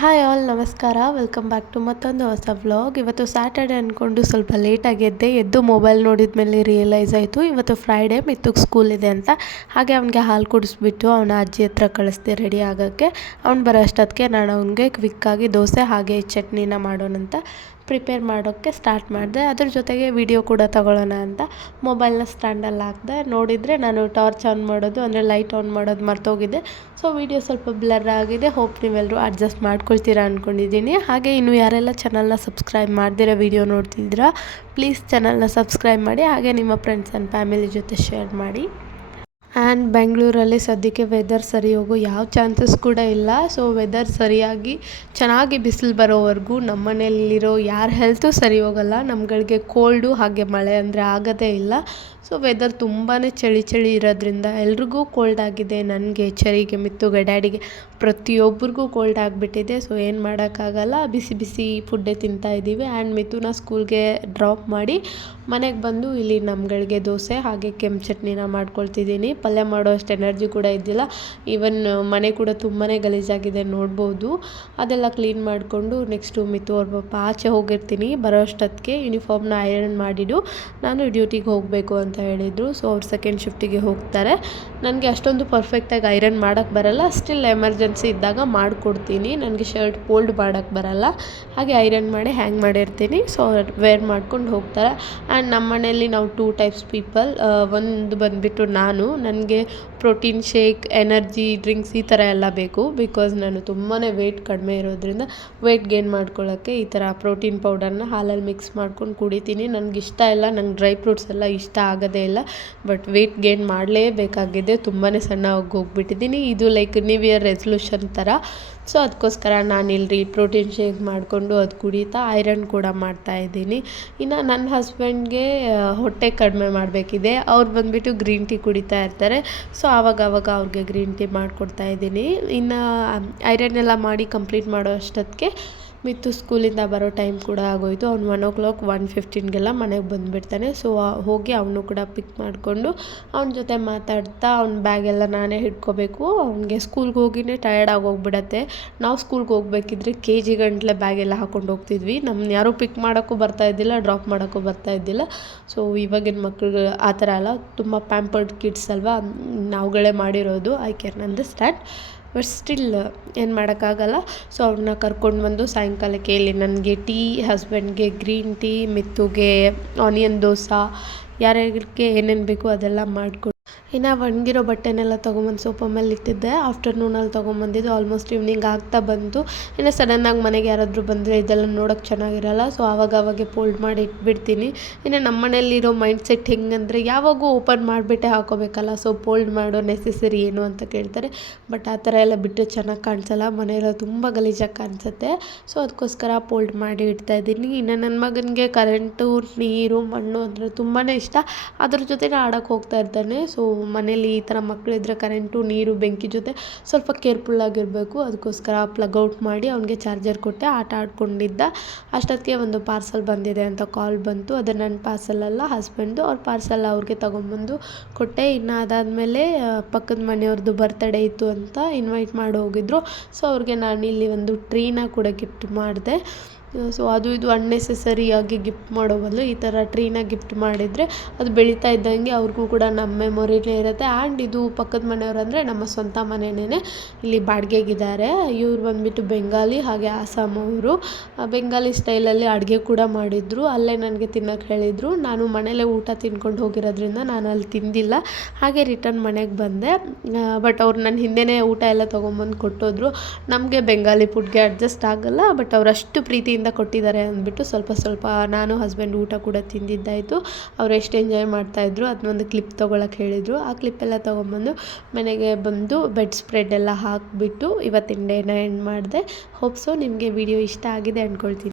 Hi all ನಮಸ್ಕಾರ. Welcome back to ಮತ್ತೊಂದು ಹೊಸ ವ್ಲಾಗ್. ಇವತ್ತು ಸ್ಯಾಟರ್ಡೆ ಅಂದ್ಕೊಂಡು ಸ್ವಲ್ಪ ಲೇಟಾಗಿ ಎದ್ದು ಮೊಬೈಲ್ ನೋಡಿದ ಮೇಲೆ ರಿಯಲೈಸ್ ಆಯಿತು ಇವತ್ತು ಫ್ರೈಡೇ, ಮಿತ್ತುಗೆ ಸ್ಕೂಲ್ ಇದೆ ಅಂತ. ಹಾಗೆ ಅವ್ನಿಗೆ ಹಾಲು ಕುಡಿಸ್ಬಿಟ್ಟು ಅವನ ಅಜ್ಜಿ ಹತ್ರ ಕಳಿಸ್ದೆ ರೆಡಿ ಆಗೋಕ್ಕೆ. ಅವ್ನು ಬರೋ ಅಷ್ಟೊತ್ತಿಗೆ ನಾನು ಅವನಿಗೆ ಕ್ವಿಕ್ಕಾಗಿ ದೋಸೆ ಹಾಗೆ ಚಟ್ನಿನ ಮಾಡೋಣಂತ ಪ್ರಿಪೇರ್ ಮಾಡೋಕ್ಕೆ ಸ್ಟಾರ್ಟ್ ಮಾಡಿದೆ. ಅದ್ರ ಜೊತೆಗೆ ವಿಡಿಯೋ ಕೂಡ ತಗೊಳ್ಳೋಣ ಅಂತ ಮೊಬೈಲ್ನ ಸ್ಟ್ಯಾಂಡಲ್ಲಿ ಹಾಕಿದೆ. ನೋಡಿದರೆ ನಾನು ಟಾರ್ಚ್ ಆನ್ ಮಾಡೋದು ಅಂದರೆ ಲೈಟ್ ಆನ್ ಮಾಡೋದು ಮರ್ತೋಗಿದ್ದೆ. ಸೊ ವಿಡಿಯೋ ಸ್ವಲ್ಪ ಬ್ಲರ್ ಆಗಿದೆ. ಹೋಪ್ ನೀವೆಲ್ಲರೂ ಅಡ್ಜಸ್ಟ್ ಮಾಡ್ಕೊಳ್ತೀರಾ ಅಂದ್ಕೊಂಡಿದ್ದೀನಿ. ಹಾಗೆ ಇನ್ನು ಯಾರೆಲ್ಲ ಚಾನಲ್ನ ಸಬ್ಸ್ಕ್ರೈಬ್ ಮಾಡ್ದಿರೋ ವಿಡಿಯೋ ನೋಡ್ತಿದ್ದೀರಾ, ಪ್ಲೀಸ್ ಚಾನಲ್ನ ಸಬ್ಸ್ಕ್ರೈಬ್ ಮಾಡಿ. ಹಾಗೆ ನಿಮ್ಮ ಫ್ರೆಂಡ್ಸ್ ಆ್ಯಂಡ್ ಫ್ಯಾಮಿಲಿ ಜೊತೆ ಶೇರ್ ಮಾಡಿ. ಆ್ಯಂಡ್ ಬೆಂಗಳೂರಲ್ಲಿ ಸದ್ಯಕ್ಕೆ ವೆದರ್ ಸರಿ ಹೋಗೋ ಯಾವ ಚಾನ್ಸಸ್ ಕೂಡ ಇಲ್ಲ. ಸೊ ವೆದರ್ ಸರಿಯಾಗಿ ಚೆನ್ನಾಗಿ ಬಿಸಿಲು ಬರೋವರೆಗೂ ನಮ್ಮ ಮನೆಯಲ್ಲಿರೋ ಯಾರ ಹೆಲ್ತು ಸರಿ ಹೋಗಲ್ಲ. ನಮ್ಗಳಿಗೆ ಕೋಲ್ಡು ಹಾಗೆ ಮಳೆ ಅಂದರೆ ಆಗೋದೇ ಇಲ್ಲ. ಸೊ ವೆದರ್ ತುಂಬಾ ಚಳಿ ಇರೋದ್ರಿಂದ ಎಲ್ರಿಗೂ ಕೋಲ್ಡ್ ಆಗಿದೆ. ನನಗೆ, ಚರಿಗೆ, ಮಿತ್ತುಗೆ, ಡ್ಯಾಡಿಗೆ ಪ್ರತಿಯೊಬ್ಬರಿಗೂ ಕೋಲ್ಡ್ ಆಗಿಬಿಟ್ಟಿದೆ. ಸೊ ಏನು ಮಾಡೋಕ್ಕಾಗಲ್ಲ, ಬಿಸಿ ಫುಡ್ಡೇ ತಿಂತಾಯಿದ್ದೀವಿ. ಆ್ಯಂಡ್ ಮಿತ್ತುನ ಸ್ಕೂಲ್ಗೆ ಡ್ರಾಪ್ ಮಾಡಿ ಮನೆಗೆ ಬಂದು ಇಲ್ಲಿ ನಮ್ಗಳಿಗೆ ದೋಸೆ ಹಾಗೆ ಕೆಂಪು ಚಟ್ನಿನ ಮಾಡ್ಕೊಳ್ತಿದ್ದೀನಿ. ಪಲ್ಯ ಮಾಡೋ ಅಷ್ಟು ಎನರ್ಜಿ ಕೂಡ ಇದ್ದಿಲ್ಲ. ಈವನ್ ಮನೆ ಕೂಡ ತುಂಬಾ ಗಲೀಜಾಗಿದೆ ನೋಡ್ಬೋದು. ಅದೆಲ್ಲ ಕ್ಲೀನ್ ಮಾಡಿಕೊಂಡು ನೆಕ್ಸ್ಟು ಮಿತ್ತು ಅವ್ರ ಪಾಪ ಆಚೆ ಹೋಗಿರ್ತೀನಿ. ಬರೋ ಅಷ್ಟೊತ್ತಿಗೆ ಯೂನಿಫಾರ್ಮ್ನ ಐರನ್ ಮಾಡಿಡು, ನಾನು ಡ್ಯೂಟಿಗೆ ಹೋಗಬೇಕು ಅಂತ ಹೇಳಿದರು. ಸೊ ಅವ್ರು ಸೆಕೆಂಡ್ ಶಿಫ್ಟಿಗೆ ಹೋಗ್ತಾರೆ. ನನಗೆ ಅಷ್ಟೊಂದು ಪರ್ಫೆಕ್ಟಾಗಿ ಐರನ್ ಮಾಡೋಕ್ಕೆ ಬರಲ್ಲ. ಸ್ಟಿಲ್ ಎಮರ್ಜೆನ್ಸಿ ಇದ್ದಾಗ ಮಾಡಿಕೊಡ್ತೀನಿ. ನನಗೆ ಶರ್ಟ್ ಫೋಲ್ಡ್ ಮಾಡೋಕ್ಕೆ ಬರಲ್ಲ. ಹಾಗೆ ಐರನ್ ಮಾಡಿ ಹ್ಯಾಂಗ್ ಮಾಡಿರ್ತೀನಿ. ಸೊ ವೇರ್ ಮಾಡ್ಕೊಂಡು ಹೋಗ್ತಾರೆ. ಆ್ಯಂಡ್ ನಮ್ಮ ಮನೆಯಲ್ಲಿ ನಾವು 2 ಟೈಪ್ಸ್ ಪೀಪಲ್. ಒಂದು ಬಂದುಬಿಟ್ಟು ನನಗೆ ಪ್ರೋಟೀನ್ ಶೇಕ್, ಎನರ್ಜಿ ಡ್ರಿಂಕ್ಸ್ ಈ ಥರ ಎಲ್ಲ ಬೇಕು. ಬಿಕಾಸ್ ನಾನು ತುಂಬಾ ವೆಯ್ಟ್ ಕಡಿಮೆ ಇರೋದ್ರಿಂದ ವೆಯ್ಟ್ ಗೇನ್ ಮಾಡ್ಕೊಳ್ಳೋಕ್ಕೆ ಈ ಥರ ಪ್ರೋಟೀನ್ ಪೌಡರ್ನ ಹಾಲಲ್ಲಿ ಮಿಕ್ಸ್ ಮಾಡ್ಕೊಂಡು ಕುಡಿತೀನಿ. ನನಗೆ ಇಷ್ಟ ಇಲ್ಲ, ನಂಗೆ ಡ್ರೈ ಫ್ರೂಟ್ಸ್ ಎಲ್ಲ ಇಷ್ಟ ಆಗೋದೇ ಇಲ್ಲ. ಬಟ್ ವೆಯ್ಟ್ ಗೇನ್ ಮಾಡಲೇಬೇಕಾಗಿದೆ. ತುಂಬಾ ಸಣ್ಣವಾಗಿ ಹೋಗ್ಬಿಟ್ಟಿದ್ದೀನಿ. ಇದು ಲೈಕ್ ನ್ಯೂ ಇಯರ್ ರೆಸಲ್ಯೂಷನ್ ಥರ. ಸೊ ಅದಕ್ಕೋಸ್ಕರ ನಾನಿಲ್ಲಿ ಪ್ರೋಟೀನ್ ಶೇಕ್ ಮಾಡಿಕೊಂಡು ಅದು ಕುಡಿತಾ ಐರನ್ ಕೂಡ ಮಾಡ್ತಾಯಿದ್ದೀನಿ. ಇನ್ನು ನನ್ನ ಹಸ್ಬೆಂಡ್ಗೆ ಹೊಟ್ಟೆ ಕಡಿಮೆ ಮಾಡಬೇಕಿದೆ. ಅವ್ರು ಬಂದುಬಿಟ್ಟು ಗ್ರೀನ್ ಟೀ ಕುಡಿತಾ ಇರ್ತಾರೆ. ಸೊ ಆವಾಗ ಅವ್ರಿಗೆ ಗ್ರೀನ್ ಟೀ ಮಾಡಿಕೊಡ್ತಾಯಿದ್ದೀನಿ. ಇನ್ನು ಐರನ್ ಎಲ್ಲ ಮಾಡಿ ಕಂಪ್ಲೀಟ್ ಮಾಡೋ ಅಷ್ಟೊತ್ತಿಗೆ ಮಿತ್ತು ಸ್ಕೂಲಿಂದ ಬರೋ ಟೈಮ್ ಕೂಡ ಆಗೋಯಿತು. ಅವ್ನು 1 o'clock 1:15ಗೆಲ್ಲ ಮನೆಗೆ ಬಂದುಬಿಡ್ತಾನೆ. ಸೊ ಹೋಗಿ ಅವನು ಕೂಡ ಪಿಕ್ ಮಾಡಿಕೊಂಡು ಅವನ ಜೊತೆ ಮಾತಾಡ್ತಾ ಅವ್ನ ಬ್ಯಾಗೆಲ್ಲ ನಾನೇ ಹಿಡ್ಕೋಬೇಕು. ಅವನಿಗೆ ಸ್ಕೂಲ್ಗೆ ಹೋಗಿನೇ ಟಯರ್ಡ್ ಆಗೋಗ್ಬಿಡತ್ತೆ. ನಾವು ಸ್ಕೂಲ್ಗೆ ಹೋಗ್ಬೇಕಿದ್ರೆ KG ಗಂಟ್ಲೆ ಬ್ಯಾಗೆಲ್ಲ ಹಾಕ್ಕೊಂಡು ಹೋಗ್ತಿದ್ವಿ. ನಮ್ಮನ್ನ ಯಾರೂ ಪಿಕ್ ಮಾಡೋಕ್ಕೂ ಬರ್ತಾಯಿದ್ದಿಲ್ಲ, ಡ್ರಾಪ್ ಮಾಡೋಕ್ಕೂ ಬರ್ತಾಯಿದ್ದಿಲ್ಲ. ಸೊ ಇವಾಗಿನ ಮಕ್ಕಳು ಆ ಥರ ಅಲ್ಲ, ತುಂಬ ಪ್ಯಾಂಪರ್ಡ್ ಕಿಡ್ಸ್ ಅಲ್ವಾ, ನಾವುಗಳೇ ಮಾಡಿರೋದು. I can understand. But still ಏನು ಮಾಡೋಕ್ಕಾಗಲ್ಲ. ಸೊ ಅವ್ರನ್ನ ಕರ್ಕೊಂಡು ಬಂದು ಸಾಯಂಕಾಲಕ್ಕೆ ಇಲ್ಲಿ ನನಗೆ ಟೀ, ಹಸ್ಬೆಂಡ್ಗೆ ಗ್ರೀನ್ ಟೀ, ಮಿತ್ತುಗೆ ಆನಿಯನ್ ದೋಸೆ, ಯಾರ್ಯಾರಿಗೆ ಏನೇನು ಬೇಕು ಅದೆಲ್ಲ ಮಾಡಿಕೊಟ್ಟು ಇನ್ನು ಒಣಗಿರೋ ಬಟ್ಟೆನೆಲ್ಲ ತೊಗೊಂಬಂದು ಸೋಫಾ ಮೇಲೆ ಇಟ್ಟಿದ್ದೆ. ಆಫ್ಟರ್ನೂನಲ್ಲಿ ತೊಗೊಂಬಂದಿದ್ದು ಆಲ್ಮೋಸ್ಟ್ ಈವ್ನಿಂಗ್ ಆಗ್ತಾ ಬಂತು. ಇನ್ನು ಸಡನ್ನಾಗಿ ಮನೆಗೆ ಯಾರಾದರೂ ಬಂದರೆ ಇದೆಲ್ಲ ನೋಡೋಕ್ಕೆ ಚೆನ್ನಾಗಿರಲ್ಲ. ಸೊ ಆವಾಗೆ ಫೋಲ್ಡ್ ಮಾಡಿ ಇಟ್ಬಿಡ್ತೀನಿ. ಇನ್ನು ನಮ್ಮ ಮನೆಯಲ್ಲಿರೋ ಮೈಂಡ್ ಸೆಟ್ ಹೆಂಗಂದರೆ ಯಾವಾಗೂ ಓಪನ್ ಮಾಡಿಬಿಟ್ಟೆ ಹಾಕೋಬೇಕಲ್ಲ. ಸೊ ಫೋಲ್ಡ್ ಮಾಡೋ ನೆಸೆಸರಿ ಏನು ಅಂತ ಕೇಳ್ತಾರೆ. ಬಟ್ ಆ ಥರ ಎಲ್ಲ ಬಿಟ್ಟರೆ ಚೆನ್ನಾಗಿ ಕಾಣಿಸಲ್ಲ, ಮನೆಯೆಲ್ಲ ತುಂಬ ಗಲೀಜಾಗಿ ಕಾಣಿಸುತ್ತೆ. ಸೊ ಅದಕ್ಕೋಸ್ಕರ ಫೋಲ್ಡ್ ಮಾಡಿ ಇಡ್ತಾಯಿದ್ದೀನಿ. ಇನ್ನು ನನ್ನ ಮಗನಿಗೆ ಕರೆಂಟು, ನೀರು, ಮಣ್ಣು ಅಂದರೆ ತುಂಬಾ ಇಷ್ಟ. ಅದ್ರ ಜೊತೆನೇ ಆಡೋಕ್ಕೆ ಹೋಗ್ತಾ ಇರ್ತಾನೆ. ಸೊ ಮನೇಲಿ ಈ ಥರ ಮಕ್ಕಳಿದ್ರೆ ಕರೆಂಟು, ನೀರು, ಬೆಂಕಿ ಜೊತೆ ಸ್ವಲ್ಪ ಕೇರ್ಫುಲ್ಲಾಗಿರಬೇಕು. ಅದಕ್ಕೋಸ್ಕರ ಪ್ಲಗ್ ಔಟ್ ಮಾಡಿ ಅವನಿಗೆ ಚಾರ್ಜರ್ ಕೊಟ್ಟೆ, ಆಟ ಆಡ್ಕೊಂಡಿದ್ದ. ಅಷ್ಟೊತ್ತಿಗೆ ಒಂದು ಪಾರ್ಸಲ್ ಬಂದಿದೆ ಅಂತ ಕಾಲ್ ಬಂತು. ಅದು ನನ್ನ ಪಾರ್ಸಲಲ್ಲ, ಹಸ್ಬೆಂಡ್ದು. ಅವ್ರ ಪಾರ್ಸಲ್ ಅವ್ರಿಗೆ ತೊಗೊಂಬಂದು ಕೊಟ್ಟೆ. ಇನ್ನು ಅದಾದಮೇಲೆ ಪಕ್ಕದ ಮನೆಯವ್ರದ್ದು ಬರ್ತಡೇ ಇತ್ತು ಅಂತ ಇನ್ವೈಟ್ ಮಾಡಿ ಹೋಗಿದ್ರು. ಸೊ ಅವ್ರಿಗೆ ನಾನು ಇಲ್ಲಿ ಒಂದು ಟ್ರೀನ ಕೂಡ ಗಿಫ್ಟ್ ಮಾಡಿದೆ. ಸೊ ಅದು ಇದು ಅನ್ನೆಸೆಸರಿಯಾಗಿ ಗಿಫ್ಟ್ ಮಾಡೋ ಬದಲು ಈ ಥರ ಟ್ರೀನ ಗಿಫ್ಟ್ ಮಾಡಿದರೆ ಅದು ಬೆಳೀತಾ ಇದ್ದಂಗೆ ಅವ್ರಿಗೂ ಕೂಡ ನಮ್ಮ ಮೆಮೊರಿನೇ ಇರುತ್ತೆ. ಆ್ಯಂಡ್ ಇದು ಪಕ್ಕದ ಮನೆಯವರು ಅಂದರೆ ನಮ್ಮ ಸ್ವಂತ ಮನೆಯೇ, ಇಲ್ಲಿ ಬಾಡಿಗೆಗಿದ್ದಾರೆ. ಇವ್ರು ಬಂದುಬಿಟ್ಟು ಬೆಂಗಾಲಿ ಹಾಗೆ ಆಸಾಮವರು. ಬೆಂಗಾಲಿ ಸ್ಟೈಲಲ್ಲಿ ಅಡುಗೆ ಕೂಡ ಮಾಡಿದರು. ಅಲ್ಲೇ ನನಗೆ ತಿನ್ನೋಕ್ಕೆ ಹೇಳಿದರು. ನಾನು ಮನೇಲೇ ಊಟ ತಿನ್ಕೊಂಡು ಹೋಗಿರೋದ್ರಿಂದ ನಾನು ಅಲ್ಲಿ ತಿಂದಿಲ್ಲ. ಹಾಗೆ ರಿಟರ್ನ್ ಮನೆಗೆ ಬಂದೆ. ಬಟ್ ಅವ್ರು ನನ್ನ ಹಿಂದೆಯೇ ಊಟ ಎಲ್ಲ ತೊಗೊಂಬಂದು ಕೊಟ್ಟೋದ್ರು. ನಮಗೆ ಬೆಂಗಾಲಿ ಫುಡ್ಗೆ ಅಡ್ಜಸ್ಟ್ ಆಗೋಲ್ಲ. ಬಟ್ ಅವ್ರು ಅಷ್ಟು ಪ್ರೀತಿಯಿಂದ ಕೊಟ್ಟಿದ್ದಾರೆ ಅಂದ್ಬಿಟ್ಟು ಸ್ವಲ್ಪ ನಾನು ಹಸ್ಬೆಂಡ್ ಊಟ ಕೂಡ ತಿಂದಿದ್ದಾಯಿತು. ಅವ್ರು ಎಷ್ಟು ಎಂಜಾಯ್ ಮಾಡ್ತಾಯಿದ್ರು ಅದನ್ನೊಂದು ಕ್ಲಿಪ್ ತೊಗೊಳಕ್ಕೆ ಹೇಳಿದರು. ಆ ಕ್ಲಿಪ್ಪೆಲ್ಲ ತೊಗೊಂಬಂದು ಮನೆಗೆ ಬಂದು ಬೆಡ್ ಸ್ಪ್ರೆಡ್ ಎಲ್ಲ ಹಾಕಿಬಿಟ್ಟು ಇವತ್ತಿನ ಡೇನ ಎಂಡ್ ಮಾಡಿದೆ. ಹೋಪ್ ಸೊ ನಿಮಗೆ ವಿಡಿಯೋ ಇಷ್ಟ ಆಗಿದೆ ಅಂದ್ಕೊಳ್ತೀನಿ.